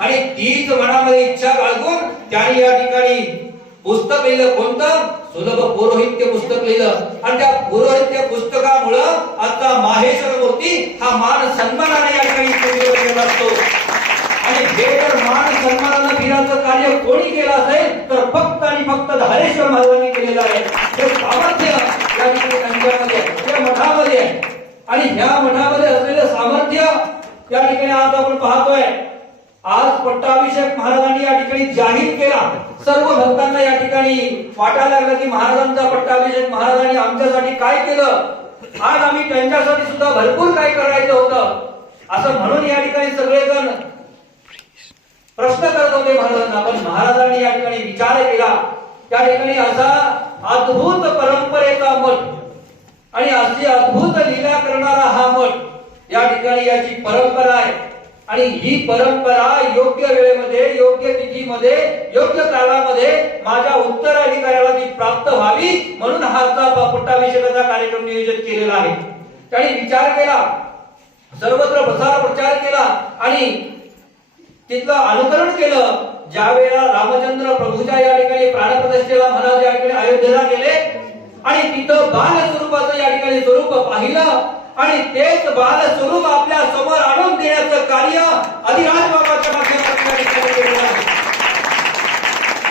आणि तीच मनामध्ये इच्छा बाळगून त्यांनी या ठिकाणी पुस्तक लिहिलं. कोणतं? सुलभ पुरोहित्य पुस्तक लिहिलं. आणि त्या पुरोहित्य पुस्तकामुळं आता माहेश्वर मूर्ती हा मान सन्मानाने या ठिकाणी असतो आणि हे जर मान सन्मानानं फिराचं कार्य कोणी केलं असेल तर फक्त आणि फक्त धारेश्वर महाराजांनी केलेलं आहे. हे सामर्थ्य या ठिकाणी त्यांच्यामध्ये आहे, या मठामध्ये आहे. आणि ह्या मठामध्ये असलेलं सामर्थ्य या ठिकाणी आज आपण पाहतोय. आज पट्टाभिषेक महाराजांनी या ठिकाणी जाहीर केला. सर्व भक्तांना या ठिकाणी वाटायला लागलं की महाराजांचा पट्टाभिषेक महाराजांनी आमच्यासाठी काय केलं? आज आम्ही त्यांच्यासाठी सुद्धा भरपूर काय करायचं होतं. असं म्हणून या ठिकाणी सगळेजण प्रश्न करत होते महाराजांना पण महाराजांनी या ठिकाणी विचार केला. त्या ठिकाणी असा अद्भुत परंपरेचा मठ आणि अशी अद्भुत लीला करणारा हा मठ या ठिकाणी याची परंपरा आहे. आणि ही परंपरा योग्य वेळेमध्ये योग्य तिथीमध्ये योग्य काळामध्ये माझ्या उत्तराधिकाऱ्याला ती प्राप्त व्हावी म्हणून हाचा पट्टाभिषेकाचा कार्यक्रम नियोजित केलेला आहे. त्यांनी विचार केला सर्वत्र प्रसार प्रचार केला आणि तिथलं अनुकरण केलं. ज्या वेळेला रामचंद्र प्रभूच्या या ठिकाणी प्राणप्रतिष्ठेला महाराज या ठिकाणी अयोध्येला गेले आणि तिथं बाल स्वरूपाचं या ठिकाणी स्वरूप पाहिलं आणि तेच बाल स्वरूप आपल्यासमोर आणून देण्याचं कार्य अधिराज बाबाच्या माध्यमातून या ठिकाणी केलेलं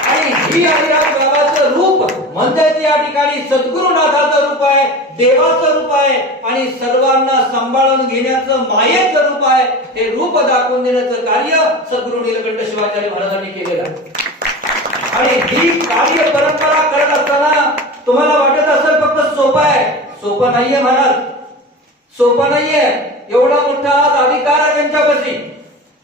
आहे श्री हरिराम बाबाचं रूप म्हणजेच या ठिकाणी सद्गुरुनाथाचं रूप आहे देवाचं रूप आहे आणि सर्वांना सांभाळून घेण्याचं मायेचं रूप आहे हे रूप दाखवून देण्याचं कार्य सद्गुरु नीलकंठ शिवाचार्य महाराजांनी केलेलं आहे. आणि ही कार्य परंपरा करत असताना तुम्हाला वाटत असेल फक्त सोपं आहे. सोपं नाहीये महाराज सोपं नाहीये. एवढा मोठा आज अधिकार आहे त्यांच्यापाशी.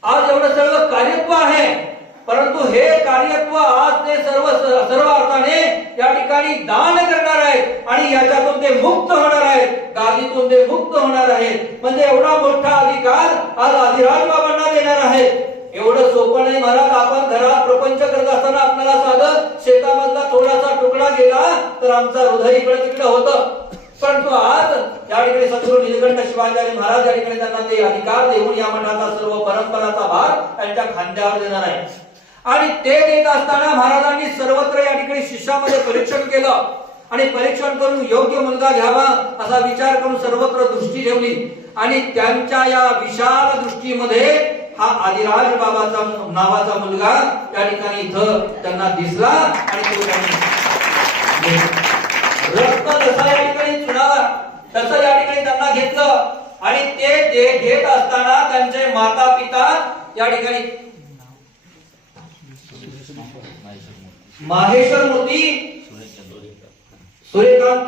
आज एवढं सर्व कार्यत्व आहे. परंतु हे कार्यत्व आज ते सर्व सर्व अर्थाने या ठिकाणी दान करणार आहेत आणि याच्यातून ते मुक्त होणार आहेत. गादीतून ते मुक्त होणार आहेत. म्हणजे एवढा मोठा अधिकार आज अधिराज बाबांना देणार आहेत. एवढं सोपं नाही महाराज आपण घरात प्रपंच करत असताना आपल्याला साधं शेतामधला थोडासा तुकडा गेला तर आमचा हृदय इकडे तिकडे होतं. परंतु आज या ठिकाणी सद्गुरू निलकंठ शिवाजी महाराज या ठिकाणी त्यांना ते अधिकार देऊन या मठाचा सर्व परंपराचा भार त्यांच्या खांद्यावर देणार आहे आणि ते देत असताना महाराजांनी सर्वत्र या ठिकाणी शिष्यामध्ये परीक्षण केलं. आणि परीक्षण करून योग्य मुलगा घ्यावा असा विचार करून सर्वत्र दृष्टी ठेवली. आणि त्यांच्या या विशाल दृष्टीमध्ये हा आदिराज बाबाचा नावाचा मुलगा त्या ठिकाणी इथं त्यांना दिसला आणि तो त्यांनी रक्त जसा या ठिकाणी चुनावा तसं या ठिकाणी त्यांना घेतलं. आणि ते ते घेत असताना त्यांचे माता पिता या ठिकाणी माहेश्वर मूर्ती सूर्यकांत.